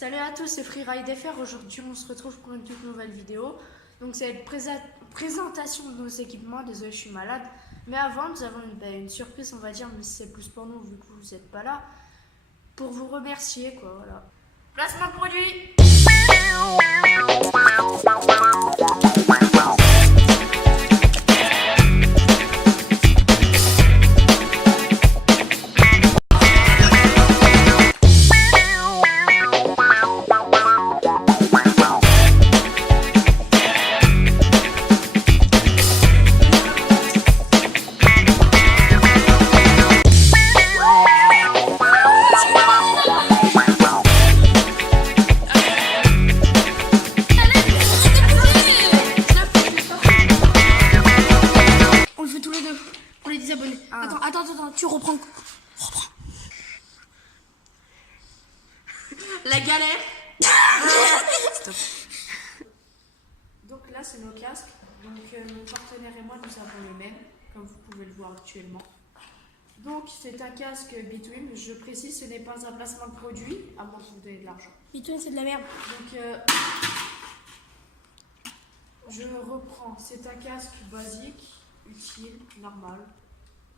Salut à tous, c'est FreerideFR. Aujourd'hui, on se retrouve pour une toute nouvelle vidéo. Donc, c'est une présentation de nos équipements. Désolé, je suis malade. Mais avant, nous avons une surprise, on va dire, mais c'est plus pour nous, vu que vous n'êtes pas là. Pour vous remercier, quoi, voilà. Placement produit. On le fait tous les deux pour les 10 abonnés. Attends, tu reprends. La galère. Stop. Donc là, c'est nos casques. Donc mon partenaire et moi, nous avons les mêmes, comme vous pouvez le voir actuellement. Donc c'est un casque Between. Je précise, ce n'est pas un placement de produit, à moins que vous donniez de l'argent. Between, c'est de la merde. Donc je reprends. C'est un casque basique, utile, normal,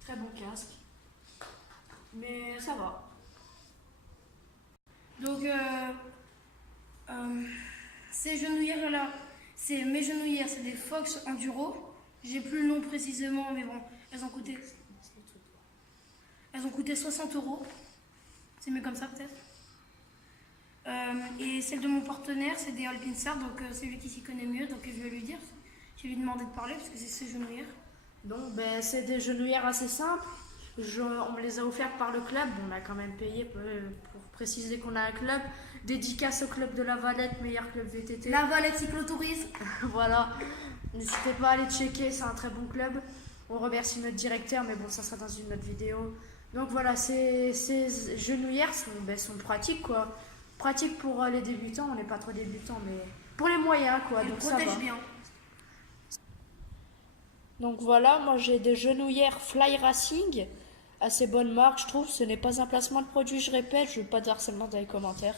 très bon casque. Mais ça va. Donc, ces genouillères là, c'est mes genouillères, c'est des Fox Enduro. J'ai plus le nom précisément, mais bon, elles ont coûté 60 €. C'est mieux comme ça peut-être. Et celle de mon partenaire, c'est des Alpinstar, donc c'est lui qui s'y connaît mieux, donc je vais lui dire. Je vais lui demander de parler parce que c'est ses genouillères. Donc c'est des genouillères assez simples. On me les a offertes par le club. On a quand même payé pour préciser qu'on a un club. Dédicace au club de La Valette, meilleur club VTT. La Valette Cyclotourisme. Voilà. N'hésitez pas à aller checker, c'est un très bon club. On remercie notre directeur, mais bon, ça sera dans une autre vidéo. Donc voilà, ces genouillères sont pratiques, quoi. Pratiques pour les débutants. On n'est pas trop débutants, mais pour les moyens, quoi. Elles Donc ça va. protègent bien. Donc voilà, moi j'ai des genouillères Fly Racing, assez bonne marque je trouve, ce n'est pas un placement de produit, je répète, je veux pas de harcèlement dans les commentaires.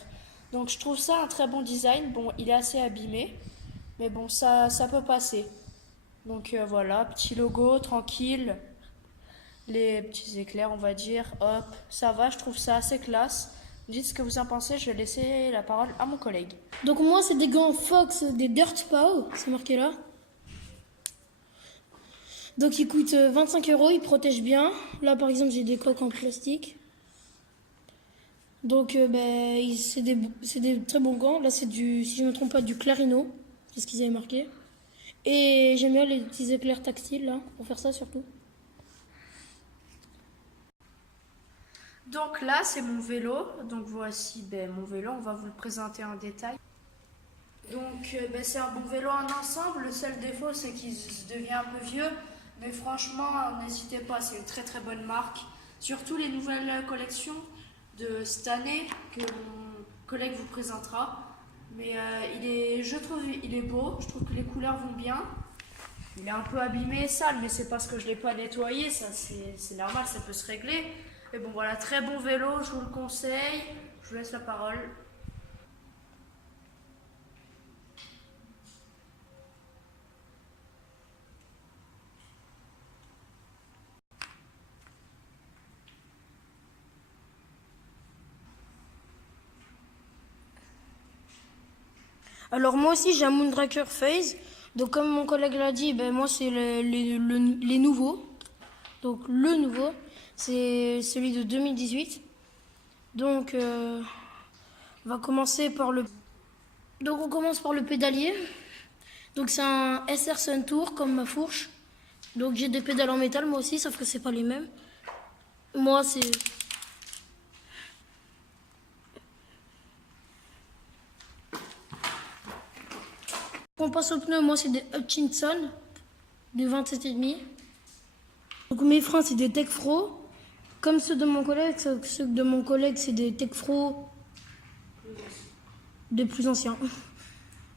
Donc je trouve ça un très bon design, bon il est assez abîmé, mais bon ça peut passer. Donc voilà, petit logo, tranquille, les petits éclairs on va dire, hop, ça va, je trouve ça assez classe. Dites ce que vous en pensez, je vais laisser la parole à mon collègue. Donc moi, c'est des gants Fox, des Dirt Pow, c'est marqué là. Donc ils coûtent 25 €, ils protègent bien. Là par exemple j'ai des coques en plastique. Donc c'est des très bons gants. Là c'est du, si je ne me trompe pas, du Clarino. C'est ce qu'ils avaient marqué. Et j'aime bien les petits éclairs tactiles là, pour faire ça surtout. Donc là c'est mon vélo, donc voici mon vélo, on va vous le présenter en détail. Donc c'est un bon vélo en ensemble, le seul défaut c'est qu'il devient un peu vieux, mais franchement n'hésitez pas, c'est une très très bonne marque. Surtout les nouvelles collections de cette année que mon collègue vous présentera. Mais je trouve il est beau, je trouve que les couleurs vont bien. Il est un peu abîmé et sale, mais c'est parce que je ne l'ai pas nettoyé, ça c'est normal, ça peut se régler. Mais bon voilà, très bon vélo, je vous le conseille, je vous laisse la parole. Alors moi aussi j'ai un Moonraker Phase. Donc comme mon collègue l'a dit, moi c'est les nouveaux. Donc le nouveau, c'est celui de 2018. Donc on commence par le pédalier. Donc c'est un SR Sun Tour comme ma fourche. Donc j'ai des pédales en métal moi aussi, sauf que c'est pas les mêmes. Moi c'est... On passe aux pneus, moi c'est des Hutchinson de 27,5. Donc mes freins c'est des Tecfro. Comme ceux de mon collègue, c'est des Tecfro des plus anciens.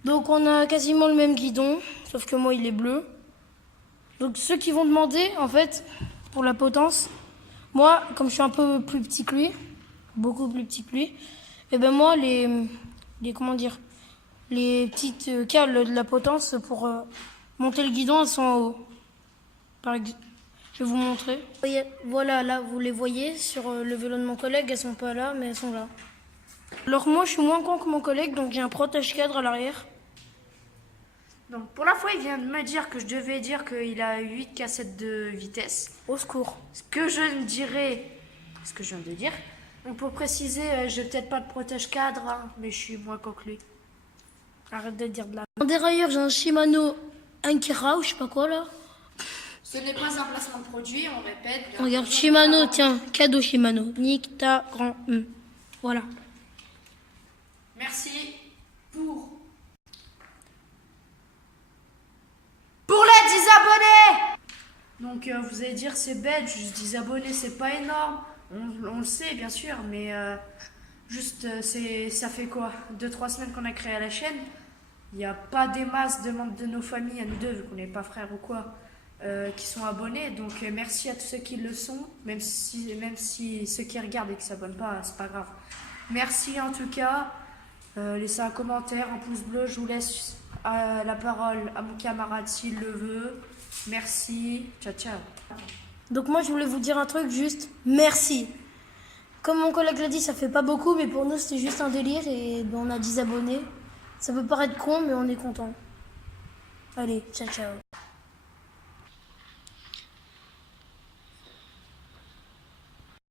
Donc on a quasiment le même guidon, sauf que moi il est bleu. Donc ceux qui vont demander en fait pour la potence, moi comme je suis un peu plus petit que lui, beaucoup plus petit que lui, et ben moi comment dire, les petites câbles de la potence pour monter le guidon, elles sont en haut. Je vais vous montrer. Voilà, là, vous les voyez sur le vélo de mon collègue. Elles sont pas là, mais elles sont là. Alors moi, je suis moins con que mon collègue, donc j'ai un protège-cadre à l'arrière. Donc pour la fois, il vient de me dire que je devais dire qu'il a 8 cassettes de vitesse. Au secours. Ce que je ne dirais, ce que je viens de dire. Donc pour préciser, j'ai peut-être pas de protège-cadre, hein, mais je suis moins con que lui. Arrête de dire de la... En dérailleur, j'ai un Shimano Ankira ou je sais pas quoi là. Ce n'est pas un placement de produit, on répète. Regarde, Shimano, tiens, cadeau Shimano. Nique ta grand Voilà. Merci pour les 10 abonnés. Donc vous allez dire c'est bête, juste 10 abonnés c'est pas énorme. On le sait bien sûr, mais ça fait quoi 2-3 semaines qu'on a créé la chaîne. Il n'y a pas des masses de membres de nos familles, à nous deux, vu qu'on n'est pas frères ou quoi, qui sont abonnés. Donc merci à tous ceux qui le sont, même si ceux qui regardent et qui ne s'abonnent pas, c'est pas grave. Merci en tout cas. Laissez un commentaire, un pouce bleu. Je vous laisse la parole à mon camarade s'il le veut. Merci. Ciao, ciao. Donc moi, je voulais vous dire un truc, juste merci. Comme mon collègue l'a dit, ça fait pas beaucoup, mais pour nous, c'était juste un délire et on a 10 abonnés. Ça peut paraître con, mais on est content. Allez, ciao, ciao.